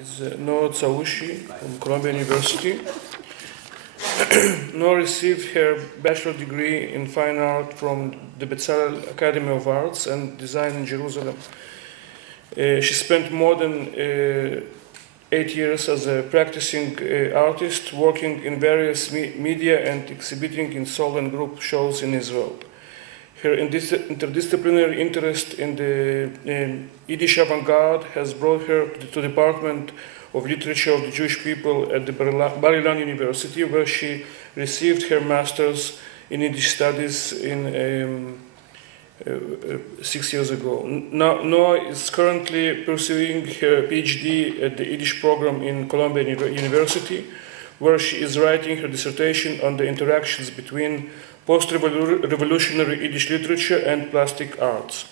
is Noor Tsawushi from Columbia University. Noor received her bachelor degree in fine art from the Bezalel Academy of Arts and Design in Jerusalem. She spent more than 8 years as a practicing artist, working in various media and exhibiting in solo and group shows in Israel. Her interdisciplinary interest in the Yiddish avant-garde has brought her to the Department of Literature of the Jewish People at the Bar-Ilan University, where she received her master's in Yiddish studies in 6 years ago. Noah is currently pursuing her PhD at the Yiddish program in Columbia University, where she is writing her dissertation on the interactions between post-revolutionary Yiddish literature and plastic arts.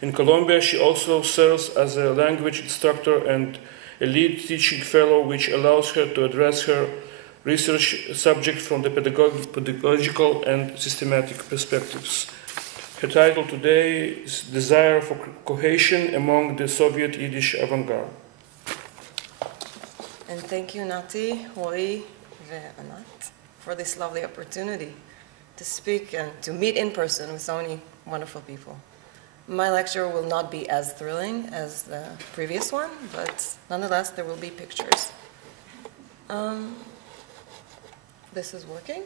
In Columbia, she also serves as a language instructor and a lead teaching fellow, which allows her to address her research subject from the pedagogical and systematic perspectives. Her title today is Desire for Cohesion Among the Soviet Yiddish Avant-Garde. And thank you, Nati, Roy, and Anat, for this lovely opportunity to speak and to meet in person with so many wonderful people. My lecture will not be as thrilling as the previous one, but nonetheless, there will be pictures. This is working?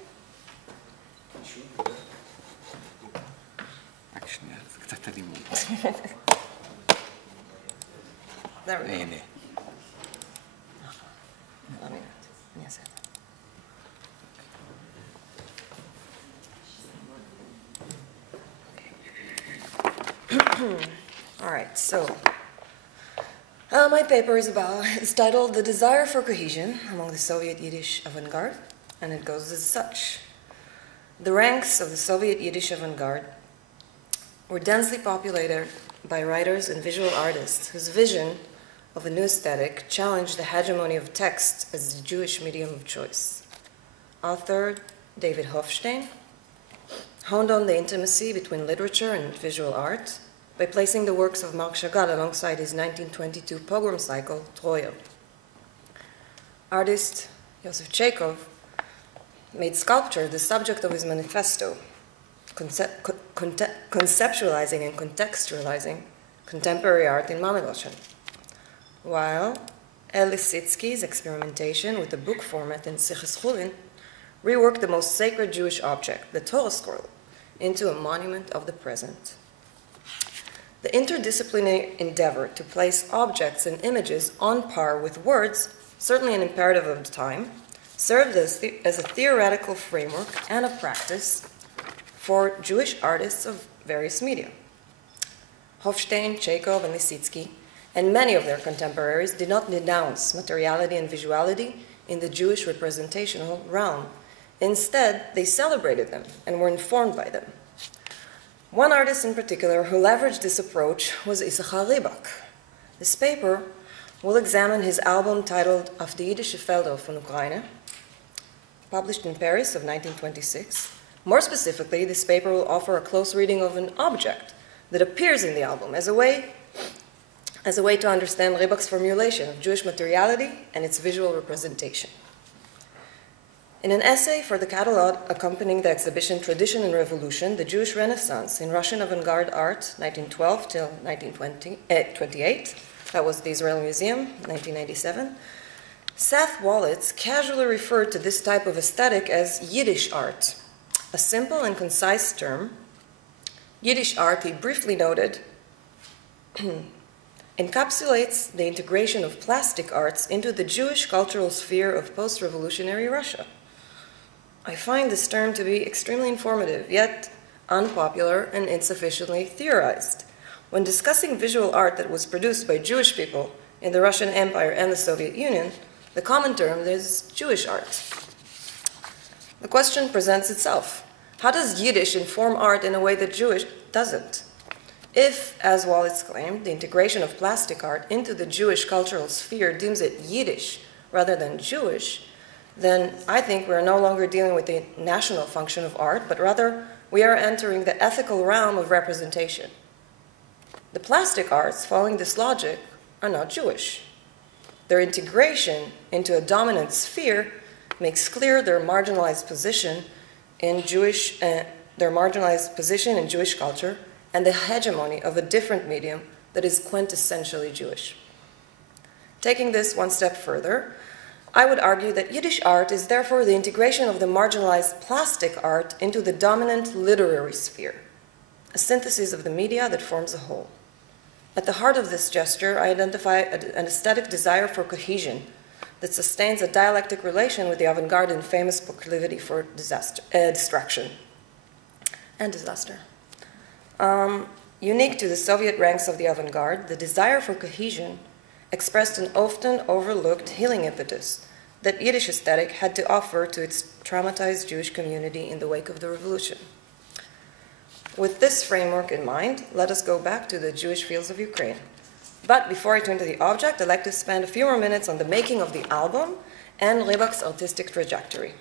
There we go. Yes. All right, so my paper is titled The Desire for Cohesion Among the Soviet Yiddish Avant-Garde, and it goes as such. The ranks of the Soviet Yiddish avant-garde were densely populated by writers and visual artists whose vision of a new aesthetic challenged the hegemony of text as the Jewish medium of choice. Author David Hofstein honed on the intimacy between literature and visual art by placing the works of Marc Chagall alongside his 1922 pogrom cycle, Troya. Artist Yosef Chekhov made sculpture the subject of his manifesto, conceptualizing and contextualizing contemporary art in Mamiloshen, while El Lisitsky's experimentation with the book format in Siches Chulin reworked the most sacred Jewish object, the Torah scroll, into a monument of the present. The interdisciplinary endeavor to place objects and images on par with words, certainly an imperative of the time, served as a theoretical framework and a practice for Jewish artists of various media. Hofstein, Chekhov, and Lisitsky, and many of their contemporaries did not denounce materiality and visuality in the Jewish representational realm. Instead, they celebrated them and were informed by them. One artist in particular who leveraged this approach was Issachar Ribak. This paper will examine his album titled Auf die Jiddische Felder von Ukraine, published in Paris of 1926. More specifically, this paper will offer a close reading of an object that appears in the album as a way to understand Ribak's formulation of Jewish materiality and its visual representation. In an essay for the catalog accompanying the exhibition Tradition and Revolution, the Jewish Renaissance in Russian Avant-Garde Art, 1912 till 1928, that was the Israel Museum, 1997, Seth Wallitz casually referred to this type of aesthetic as Yiddish art, a simple and concise term. Yiddish art, he briefly noted, encapsulates the integration of plastic arts into the Jewish cultural sphere of post-revolutionary Russia. I find this term to be extremely informative, yet unpopular and insufficiently theorized. When discussing visual art that was produced by Jewish people in the Russian Empire and the Soviet Union, the common term is Jewish art. The question presents itself. How does Yiddish inform art in a way that Jewish doesn't? If, as Wallitz claimed, the integration of plastic art into the Jewish cultural sphere deems it Yiddish rather than Jewish, then I think we're no longer dealing with the national function of art, but rather we are entering the ethical realm of representation. The plastic arts, following this logic, are not Jewish. their integration into a dominant sphere makes clear their marginalized position in Jewish culture and the hegemony of a different medium that is quintessentially Jewish. Taking this one step further, I would argue that Yiddish art is therefore the integration of the marginalized plastic art into the dominant literary sphere, a synthesis of the media that forms a whole. At the heart of this gesture, I identify an aesthetic desire for cohesion that sustains a dialectic relation with the avant-garde and famous proclivity for distraction and disaster. Unique to the Soviet ranks of the avant-garde, the desire for cohesion expressed an often overlooked healing impetus that Yiddish aesthetic had to offer to its traumatized Jewish community in the wake of the revolution. With this framework in mind, let us go back to the Jewish fields of Ukraine. But before I turn to the object, I'd like to spend a few more minutes on the making of the album and Rybak's artistic trajectory.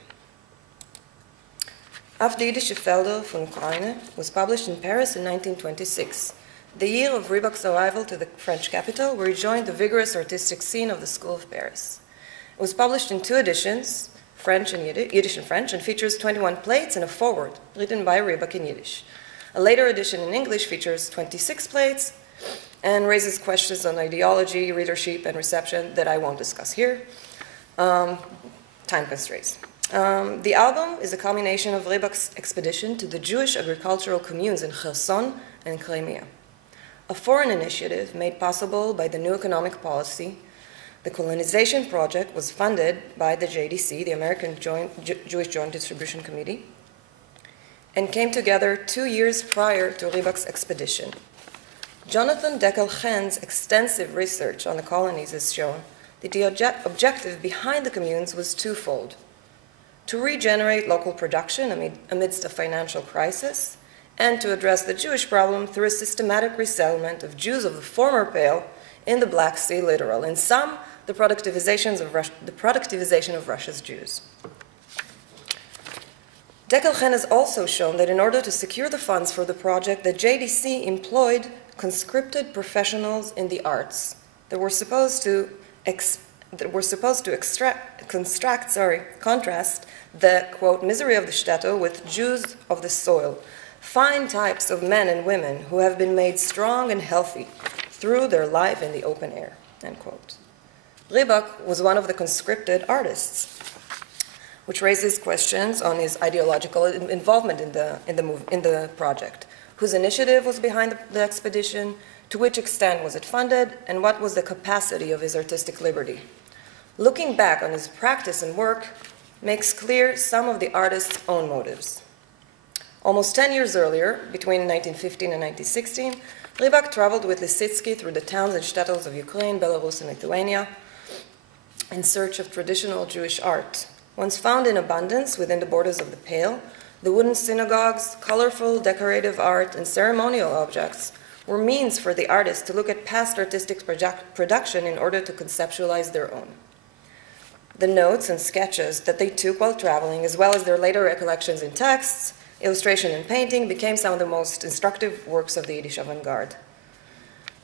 Auf die Jiddische Felder von Ukraine was published in Paris in 1926, the year of Rybak's arrival to the French capital, where he joined the vigorous artistic scene of the School of Paris. It was published in 2 editions, Yiddish and French, and features 21 plates and a foreword written by Rybak in Yiddish. A later edition in English features 26 plates and raises questions on ideology, readership, and reception that I won't discuss here. Time constraints. The album is a culmination of Rybak's expedition to the Jewish agricultural communes in Kherson and Crimea. A foreign initiative made possible by the new economic policy, the colonization project was funded by the JDC, the American Jewish Joint Distribution Committee, and came together 2 years prior to Rybak's expedition. Jonathan Deckel-Chen's extensive research on the colonies has shown that the objective behind the communes was twofold: to regenerate local production amidst a financial crisis, and to address the Jewish problem through a systematic resettlement of Jews of the former Pale in the Black Sea littoral. In sum, the productivization of Russia's Jews. Deckel-Chen has also shown that in order to secure the funds for the project, the JDC employed conscripted professionals in the arts that were supposed to contrast the, quote, misery of the shtetl with Jews of the soil, fine types of men and women who have been made strong and healthy through their life in the open air, end quote. Rybak was one of the conscripted artists, which raises questions on his ideological involvement in the project. Whose initiative was behind the expedition? To which extent was it funded? And what was the capacity of his artistic liberty? Looking back on his practice and work makes clear some of the artist's own motives. Almost 10 years earlier, between 1915 and 1916, Rybak traveled with Lisitsky through the towns and shtetls of Ukraine, Belarus, and Lithuania in search of traditional Jewish art. Once found in abundance within the borders of the Pale, the wooden synagogues, colorful decorative art, and ceremonial objects were means for the artists to look at past artistic production in order to conceptualize their own. The notes and sketches that they took while traveling, as well as their later recollections in texts, illustration, and painting, became some of the most instructive works of the Yiddish avant-garde.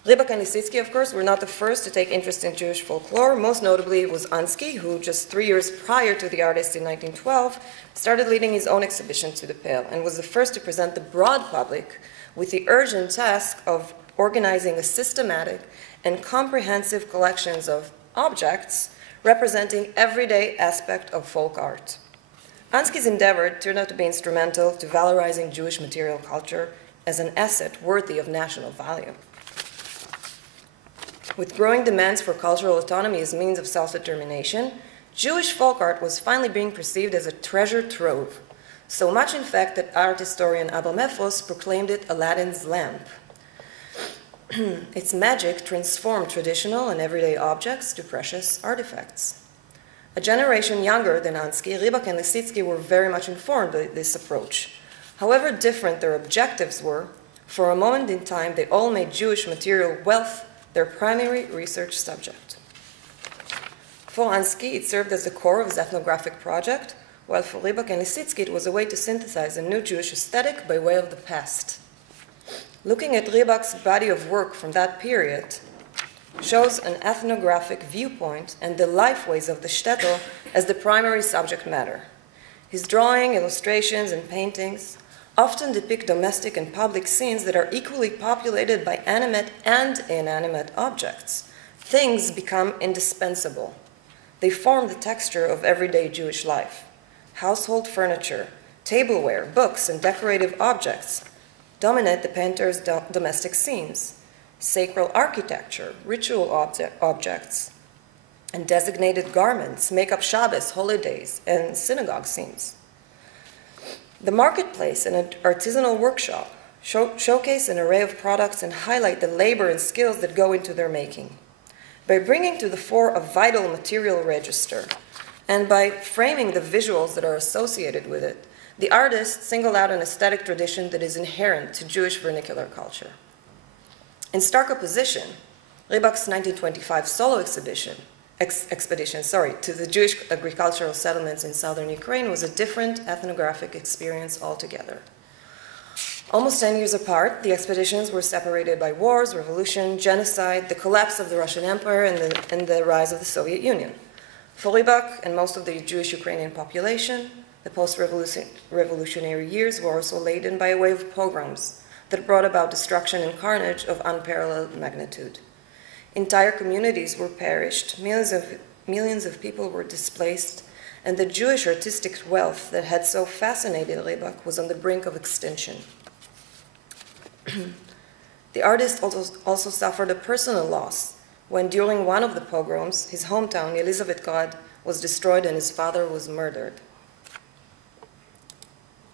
Rybak and Lisitsky, of course, were not the first to take interest in Jewish folklore. Most notably was Ansky, who just 3 years prior to the artist in 1912 started leading his own exhibition to the Pale and was the first to present the broad public with the urgent task of organizing a systematic and comprehensive collections of objects representing everyday aspect of folk art. Ansky's endeavor turned out to be instrumental to valorizing Jewish material culture as an asset worthy of national value. With growing demands for cultural autonomy as means of self-determination, Jewish folk art was finally being perceived as a treasure trove, so much in fact that art historian Abel Mefos proclaimed it Aladdin's lamp. Its magic transformed traditional and everyday objects to precious artifacts. A generation younger than Ansky, Rybak and Lisitsky were very much informed by this approach. However different their objectives were, for a moment in time they all made Jewish material wealth their primary research subject. For Ansky, it served as the core of his ethnographic project, while for Rybak and Lisitsky, it was a way to synthesize a new Jewish aesthetic by way of the past. Looking at Rybak's body of work from that period, shows an ethnographic viewpoint and the lifeways of the shtetl as the primary subject matter. His drawing, illustrations, and paintings often depict domestic and public scenes that are equally populated by animate and inanimate objects. Things become indispensable. They form the texture of everyday Jewish life. Household furniture, tableware, books, and decorative objects dominate the painter's domestic scenes. Sacral architecture, ritual objects, and designated garments make up Shabbos, holidays, and synagogue scenes. The marketplace and an artisanal workshop showcase an array of products and highlight the labor and skills that go into their making. By bringing to the fore a vital material register, and by framing the visuals that are associated with it, the artist singled out an aesthetic tradition that is inherent to Jewish vernacular culture. In stark opposition, Rybak's 1925 solo expedition to the Jewish agricultural settlements in southern Ukraine was a different ethnographic experience altogether. Almost 10 years apart, the expeditions were separated by wars, revolution, genocide, the collapse of the Russian Empire, and the rise of the Soviet Union. For Rybak and most of the Jewish Ukrainian population, the post-revolutionary years were also laden by a wave of pogroms that brought about destruction and carnage of unparalleled magnitude. Entire communities were perished, millions of people were displaced, and the Jewish artistic wealth that had so fascinated Rybak was on the brink of extinction. The artist also suffered a personal loss when, during one of the pogroms, his hometown, Yelizavetgrad, was destroyed and his father was murdered.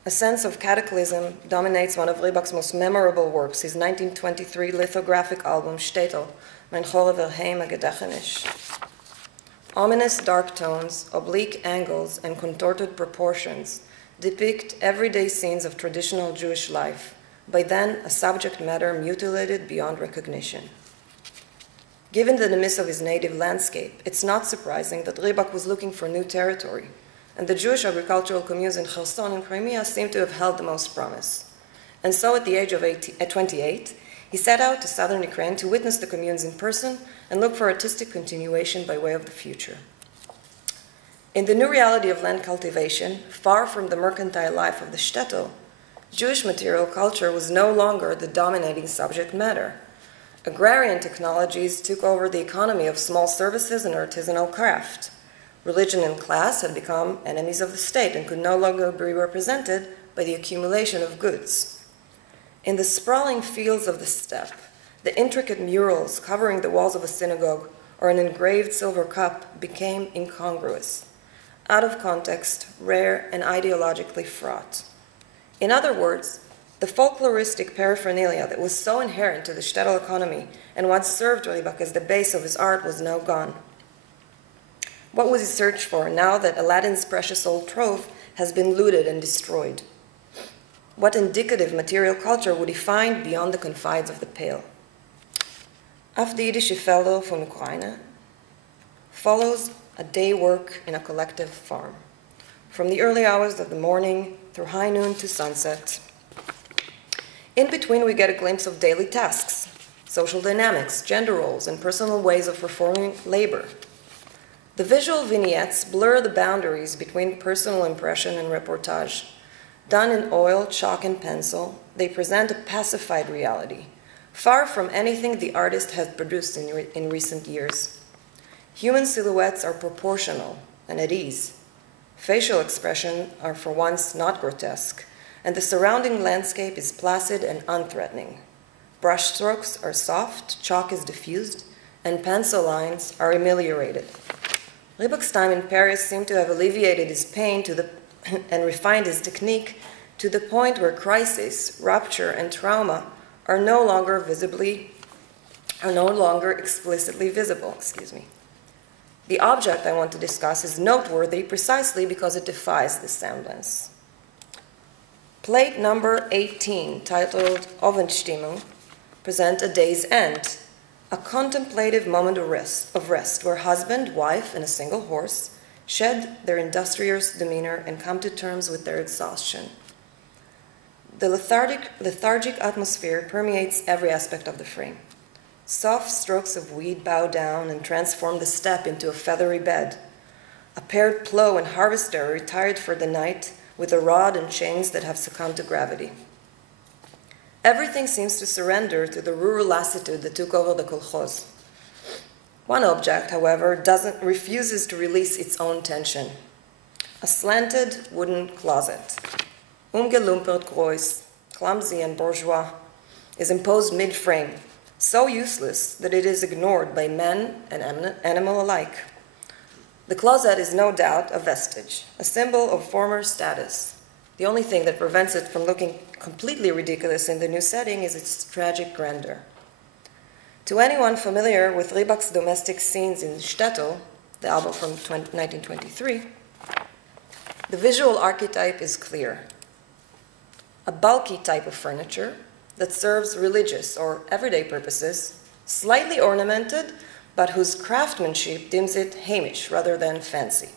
A sense of cataclysm dominates one of Rybak's most memorable works, his 1923 lithographic album, Shtetl, Mein Chorev Erheim HaGedächtnis. Ominous dark tones, oblique angles, and contorted proportions depict everyday scenes of traditional Jewish life, by then a subject matter mutilated beyond recognition. Given the dimness of his native landscape, it's not surprising that Rybak was looking for new territory, and the Jewish agricultural communes in Kherson and Crimea seem to have held the most promise. And so at the age of 28, he set out to southern Ukraine to witness the communes in person and look for artistic continuation by way of the future. In the new reality of land cultivation, far from the mercantile life of the shtetl, Jewish material culture was no longer the dominating subject matter. Agrarian technologies took over the economy of small services and artisanal craft. Religion and class had become enemies of the state and could no longer be represented by the accumulation of goods. In the sprawling fields of the steppe, the intricate murals covering the walls of a synagogue or an engraved silver cup became incongruous, out of context, rare, and ideologically fraught. In other words, the folkloristic paraphernalia that was so inherent to the shtetl economy and once served Rybak as the base of his art was now gone. What was he searched for now that Aladdin's precious old trove has been looted and destroyed? What indicative material culture would he find beyond the confines of the Pale? Af de Jiddische Felder von Ukraine follows a day work in a collective farm, from the early hours of the morning through high noon to sunset. In between, we get a glimpse of daily tasks, social dynamics, gender roles, and personal ways of performing labor. The visual vignettes blur the boundaries between personal impression and reportage. Done in oil, chalk, and pencil, they present a pacified reality, far from anything the artist has produced in recent years. Human silhouettes are proportional and at ease. Facial expression are for once not grotesque, and the surrounding landscape is placid and unthreatening. Brushstrokes are soft, chalk is diffused, and pencil lines are ameliorated. Rybak's time in Paris seemed to have alleviated his pain and refined his technique to the point where crisis, rupture, and trauma are no longer explicitly visible. The object I want to discuss is noteworthy precisely because it defies this semblance. Plate number 18, titled Abendstimmung, presents a day's end, a contemplative moment of rest, where husband, wife, and a single horse shed their industrious demeanor and come to terms with their exhaustion. The lethargic atmosphere permeates every aspect of the frame. Soft strokes of weed bow down and transform the steppe into a feathery bed. A paired plow and harvester are retired for the night with a rod and chains that have succumbed to gravity. Everything seems to surrender to the rural lassitude that took over the kolkhoz. One object, however, refuses to release its own tension. A slanted wooden closet, umgelumpert groß, clumsy and bourgeois, is imposed mid-frame, so useless that it is ignored by men and animal alike. The closet is no doubt a vestige, a symbol of former status. The only thing that prevents it from looking completely ridiculous in the new setting is its tragic grandeur. To anyone familiar with Rybak's domestic scenes in Shtetl, the album from 1923, the visual archetype is clear. A bulky type of furniture that serves religious or everyday purposes, slightly ornamented, but whose craftsmanship deems it Hamish rather than fancy.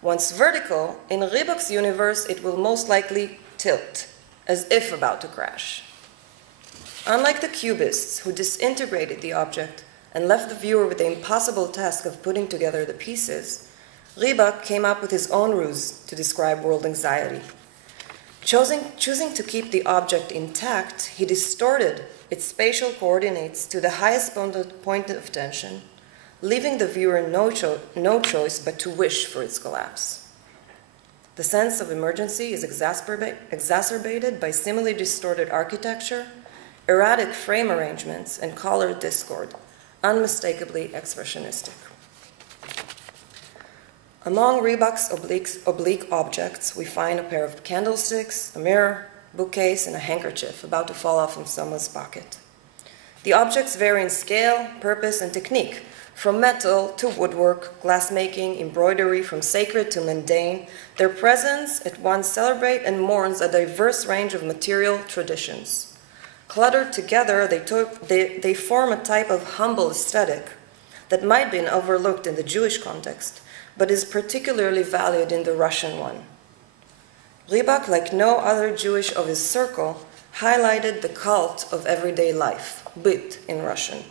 Once vertical, in Rybak's universe, it will most likely tilt, as if about to crash. Unlike the cubists who disintegrated the object and left the viewer with the impossible task of putting together the pieces, Rybak came up with his own ruse to describe world anxiety. Choosing to keep the object intact, he distorted its spatial coordinates to the highest point of tension, leaving the viewer no choice but to wish for its collapse. The sense of emergency is exacerbated by similarly distorted architecture, erratic frame arrangements, and color discord, unmistakably expressionistic. Among Rybak's oblique objects, we find a pair of candlesticks, a mirror, bookcase, and a handkerchief about to fall off from someone's pocket. The objects vary in scale, purpose, and technique, from metal to woodwork, glassmaking, embroidery, from sacred to mundane. Their presence at once celebrates and mourns a diverse range of material traditions. Cluttered together, they form a type of humble aesthetic that might have been overlooked in the Jewish context, but is particularly valued in the Russian one. Rybak, like no other Jewish of his circle, highlighted the cult of everyday life, byt in Russian.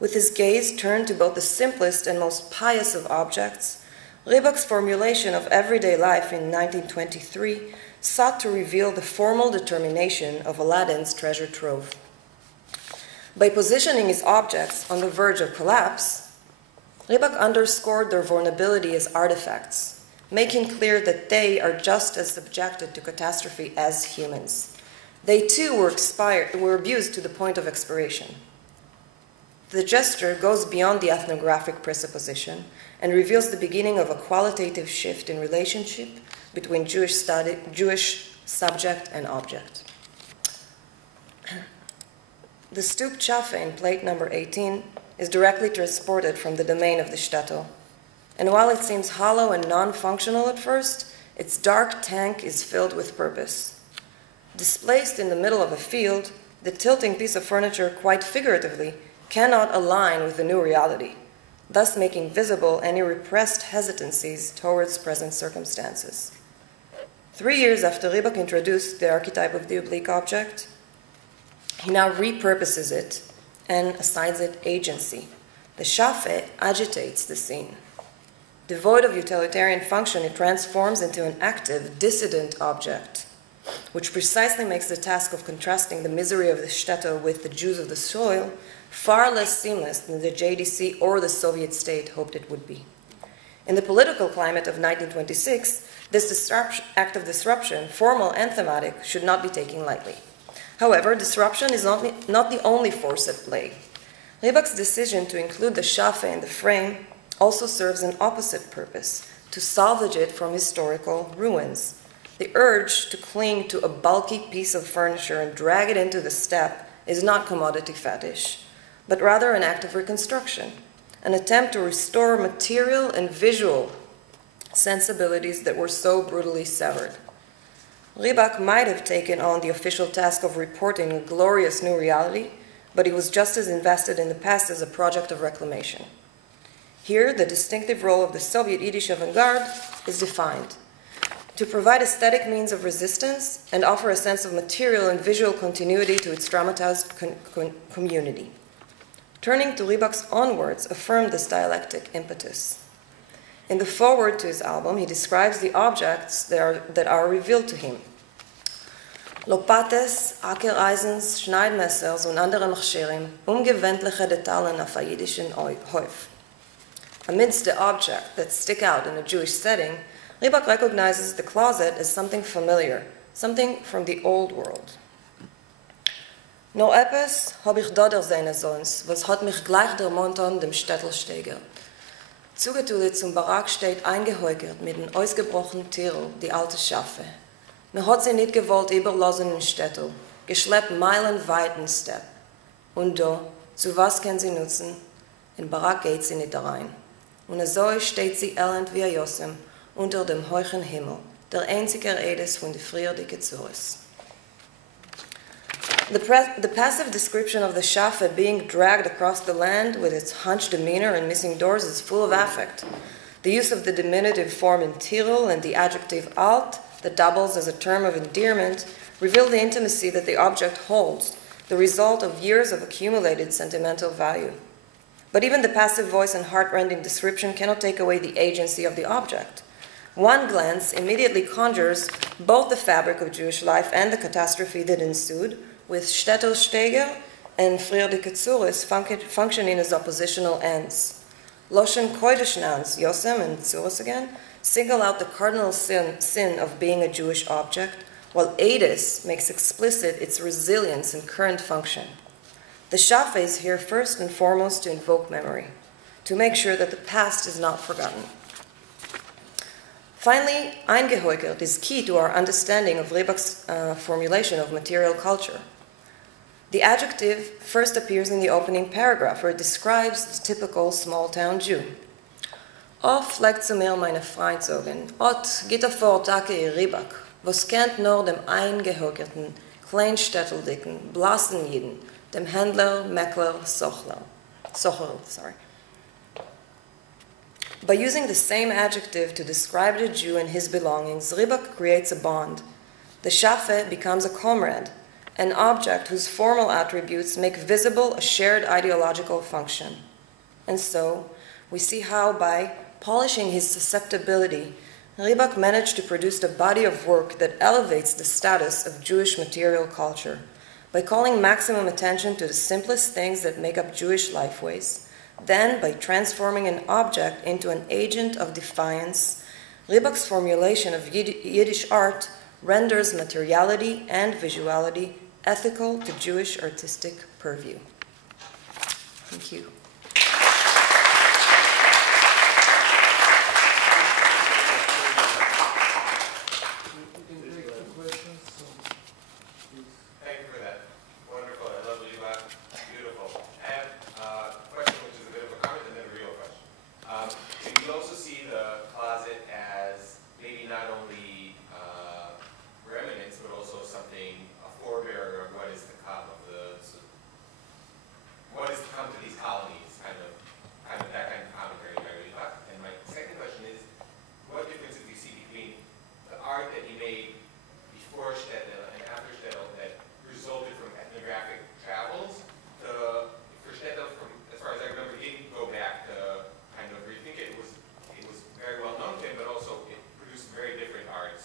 With his gaze turned to both the simplest and most pious of objects, Rybak's formulation of everyday life in 1923 sought to reveal the formal determination of Aladdin's treasure trove. By positioning his objects on the verge of collapse, Rybak underscored their vulnerability as artifacts, making clear that they are just as subjected to catastrophe as humans. They too were abused to the point of expiration. The gesture goes beyond the ethnographic presupposition and reveals the beginning of a qualitative shift in relationship between Jewish subject and object. The stoop chafe in plate number 18 is directly transported from the domain of the shtetl, and while it seems hollow and non-functional at first, its dark tank is filled with purpose. Displaced in the middle of a field, the tilting piece of furniture, quite figuratively, cannot align with the new reality, thus making visible any repressed hesitancies towards present circumstances. 3 years after Rybak introduced the archetype of the oblique object, he now repurposes it and assigns it agency. The shafe agitates the scene. Devoid of utilitarian function, it transforms into an active, dissident object, which precisely makes the task of contrasting the misery of the shtetl with the Jews of the soil far less seamless than the JDC or the Soviet state hoped it would be. In the political climate of 1926, this act of disruption, formal and thematic, should not be taken lightly. However, disruption is not the only force at play. Rybak's decision to include the shafe in the frame also serves an opposite purpose, to salvage it from historical ruins. The urge to cling to a bulky piece of furniture and drag it into the steppe is not commodity fetish, but rather an act of reconstruction, an attempt to restore material and visual sensibilities that were so brutally severed. Rybak might have taken on the official task of reporting a glorious new reality, but he was just as invested in the past as a project of reclamation. Here, the distinctive role of the Soviet Yiddish avant-garde is defined: to provide aesthetic means of resistance and offer a sense of material and visual continuity to its traumatized community. turning to Rybak's own words, affirmed this dialectic impetus. In the foreword to his album, he describes the objects that are revealed to him. Lopates, Ackereisens, Schneidmessers und andere Machschirim, umgewöhnliche Details auf der jiddischen Häuf. Amidst the objects that stick out in a Jewish setting, Rybak recognizes the closet as something familiar, something from the old world. No etwas hab ich dodder seine Sons, was hat mich gleich der Monton dem Städtelsteger. Zugetullet zum Barack steht eingehäugert mit dem ausgebrochenen Tirl, die alte Schaffe. Man hat sie nicht gewollt überlassen in Städtel, geschleppt meilenweit in Stepp. Und da, zu was kann sie nutzen? In Barack geht sie nicht rein. Und so steht sie elend wie ein Jossem unter dem heuchen Himmel, der einzige Edes von der frierdicke Zures. The passive description of the Schafe being dragged across the land with its hunched demeanor and missing doors is full of affect. The use of the diminutive form in Tirol and the adjective alt, that doubles as a term of endearment, reveal the intimacy that the object holds, the result of years of accumulated sentimental value. But even the passive voice and heart-rending description cannot take away the agency of the object. One glance immediately conjures both the fabric of Jewish life and the catastrophe that ensued, with Städtelsteger and frierdicke Zures functioning as oppositional ends. Loshen Kodesh nouns, Yosem and Zures again, single out the cardinal sin of being a Jewish object, while Edes makes explicit its resilience and current function. The Shafe is here first and foremost to invoke memory, to make sure that the past is not forgotten. Finally, eingehäugert is key to our understanding of Rybak's formulation of material culture. The adjective first appears in the opening paragraph, where it describes the typical small-town Jew. Oft legt zu mir meine Freundzogen, ot gitt vor Tage ihr Rybak, was kennt nur dem eingehäugerten, kleinstädteldicken, blassen Jiden, dem Händler, Meckler, Socher. By using the same adjective to describe the Jew and his belongings, Rybak creates a bond. The Schafe becomes a comrade, an object whose formal attributes make visible a shared ideological function. And so, we see how by polishing his susceptibility, Rybak managed to produce a body of work that elevates the status of Jewish material culture by calling maximum attention to the simplest things that make up Jewish lifeways. Then, by transforming an object into an agent of defiance, Rybak's formulation of Yiddish art renders materiality and visuality ethical to Jewish artistic purview. Thank you.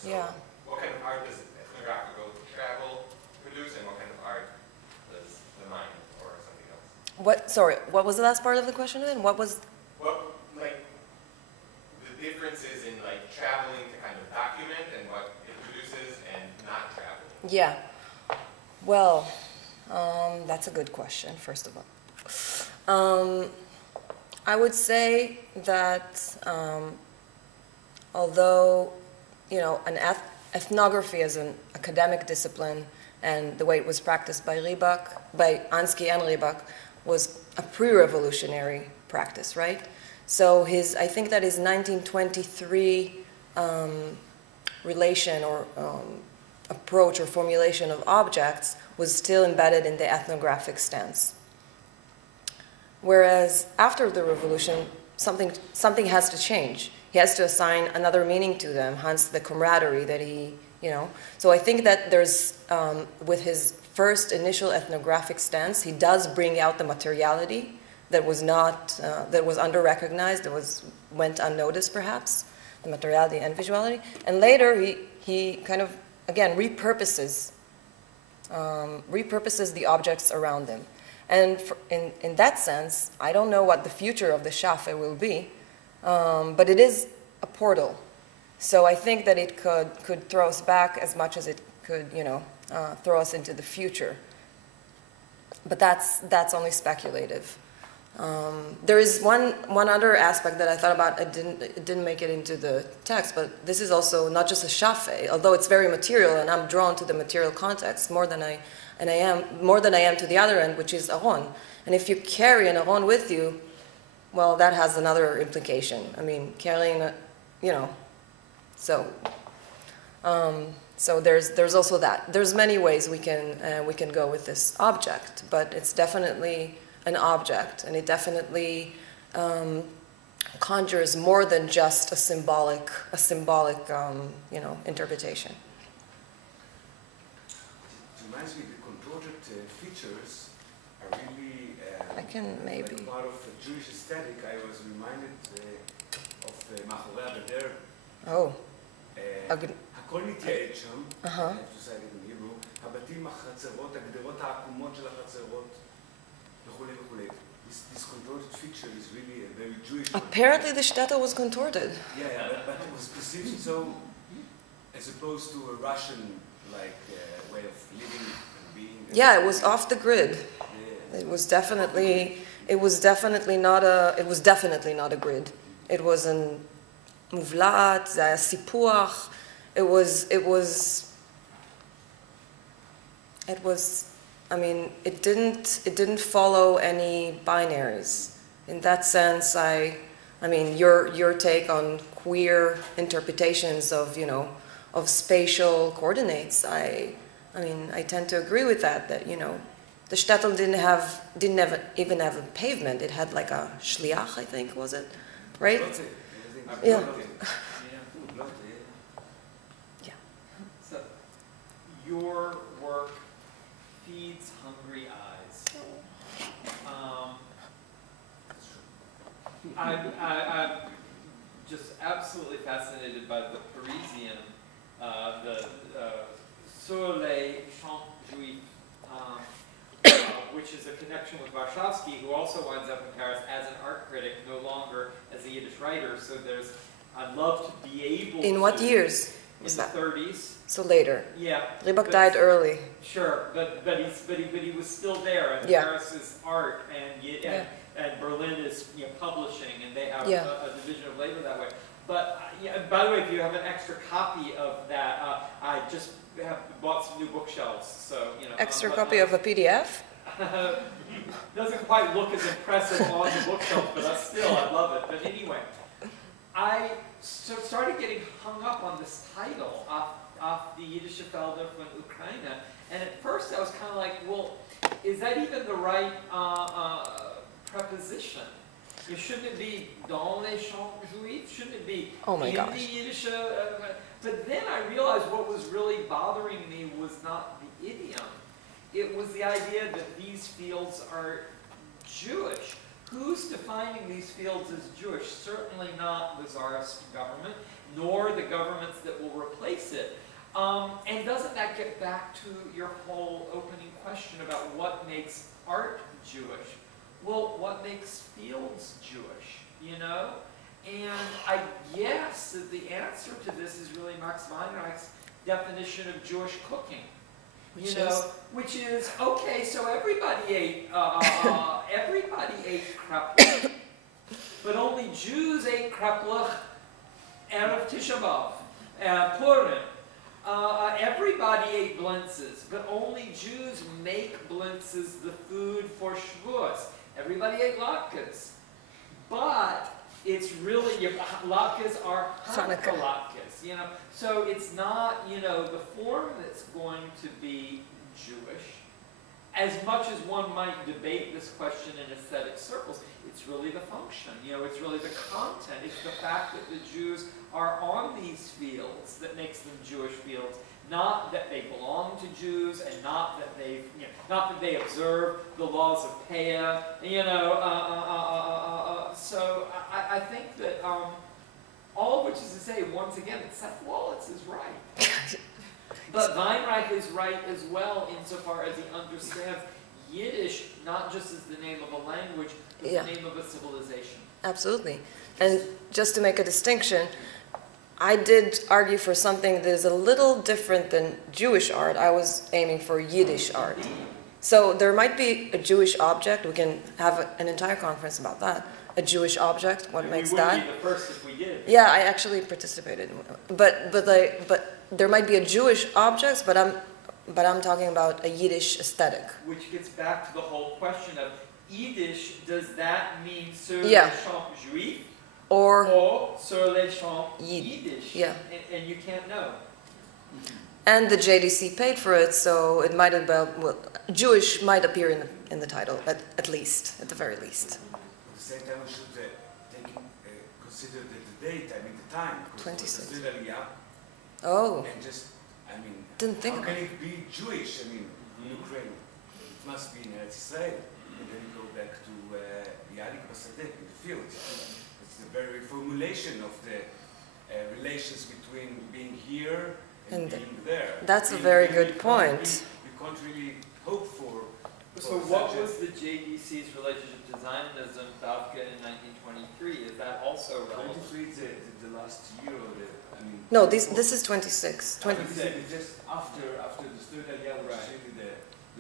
Yeah. What kind of art does ethnographical travel produce, and what kind of art does the mind or something else? What was the last part of the question then? What, like, the differences in, like, traveling to kind of document and what it produces and not traveling? Yeah. Well, that's a good question, first of all. I would say that although, you know, ethnography as an academic discipline and the way it was practiced by Rybak, by Ansky and Rybak, was a pre-revolutionary practice, right? So I think that his 1923 relation or approach or formulation of objects was still embedded in the ethnographic stance. Whereas after the revolution, something has to change. He has to assign another meaning to them, hence the camaraderie that he, you know. So I think that there's, with his first initial ethnographic stance, he does bring out the materiality, that was not, that was under-recognized, that went unnoticed perhaps, the materiality and visuality. And later he kind of, again, repurposes the objects around him. And in that sense, I don't know what the future of the shafe will be, but it is a portal. So I think that it could throw us back as much as it could, throw us into the future. But that's only speculative. There is one other aspect that I thought about. It didn't make it into the text, but this is also not just a shafe, although it's very material, and I'm drawn to the material context more than I am to the other end, which is aron. And if you carry an aron with you, well, that has another implication. I mean, carrying so there's also that. There's many ways we can go with this object, but it's definitely an object, and it definitely conjures more than just a symbolic interpretation. It reminds me the contorted features are really like part of a Jewish aesthetic. I was reminded of מאחורי הגדר. Oh. הכל מתייעד שם, I have to say it in Hebrew, הבתים, החצרות, הגדרות העקומות של החצרות, וכולי וכולי. This contorted feature is really a very Jewish one. Apparently the shtetl was contorted. Yeah, but it was perceived so, as opposed to a Russian way of living and being. Yeah, it was off the grid. Yeah. It was definitely not a grid. It was an muvlat, זה היה סיפוח. It was, I mean, it didn't follow any binaries. In that sense, I mean, your take on queer interpretations of, of spatial coordinates, I mean, I tend to agree with that, the shtetl didn't even have a pavement. It had like a shliach, I think, was it? Right? Yeah. So your work feeds hungry eyes. I'm just absolutely fascinated by the Parisian, Sur les Champs Juifs, which is a connection with Warshawski, who also winds up in Paris as an art critic, no longer as a Yiddish writer. So I'd love to be able to... In what years was that? In the 30s. So later. Yeah. Ribak died early. Sure, but he was still there, and Paris is art, and Berlin is publishing, and they have a division of labor that way. But by the way, if you have an extra copy of that, I just have bought some new bookshelves, so Extra copy of a PDF? Doesn't quite look as impressive on the bookshelf, but still, I love it. But anyway, I started getting hung up on this title off the Yiddische Felder von Ukraine, and at first I was kind of like, well, is that even the right preposition? Shouldn't it be dans les champs juifs? Shouldn't it be in the Yiddish? But then I realized what was really bothering me was not the idiom. It was the idea that these fields are Jewish. Who's defining these fields as Jewish? Certainly not the Tsarist government, nor the governments that will replace it. And doesn't that get back to your whole opening question about what makes art Jewish? Well, what makes fields Jewish, And I guess that the answer to this is really Max Weinreich's definition of Jewish cooking. Which is okay. So everybody ate kreplich, but only Jews ate kreplich erev Tisha B'av and Purim. Everybody ate blintzes, but only Jews make blintzes the food for Shavuos. Everybody ate latkes, but it's really latkes are Hanukkah latkes, So it's not the form that's going to be Jewish, as much as one might debate this question in aesthetic circles, it's really the function, it's really the content. It's the fact that the Jews are on these fields that makes them Jewish fields, not that they belong to Jews and not that they observe the laws of Peah, so I think that all of which is to say, once again, that Seth Wallace is right. But Weinreich is right as well insofar as he understands Yiddish not just as the name of a language, but the name of a civilization. Absolutely. And just to make a distinction, I did argue for something that is a little different than Jewish art. I was aiming for Yiddish art. So there might be a Jewish object. We can have an entire conference about that. A Jewish object, what makes that? We would be the first if we did. Yeah, I actually participated. But there might be a Jewish object, but I'm talking about a Yiddish aesthetic. Which gets back to the whole question of Yiddish, does that mean sur les champs juifs? Or sur les champs Yiddish? Yeah. And you can't know. And the JDC paid for it, so it might have been, Jewish might appear in the title, at least, at the very least. At the same time, we should consider the date, the time. 26. And just, didn't think how about can it be Jewish? In Ukraine, it must be in Eretz Israel. And then you go back to Yalik Basadeh in the field. It's the very formulation of the relations between being here and being there. That's a very good point. You can't really hope for. So what was the JDC's relationship to Zionism, Davka, in 1923? Is that also relevant? 23 is the last year of the. No, this is 26. 26 is just after the Sturda Aliyah, which is really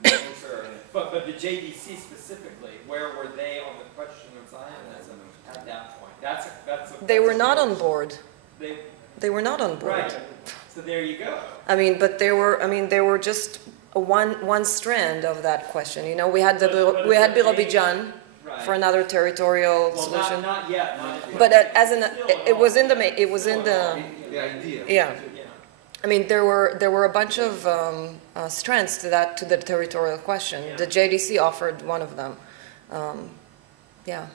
the closer. But the JDC specifically, where were they on the question of Zionism at that point? They were not on board. They were not on board. Right. So there you go. But they were just one strand of that question. We had Birobijan for another territorial solution. Not yet. But it was in the idea. Yeah. There were a bunch of strands to the territorial question. The JDC offered one of them. Yeah.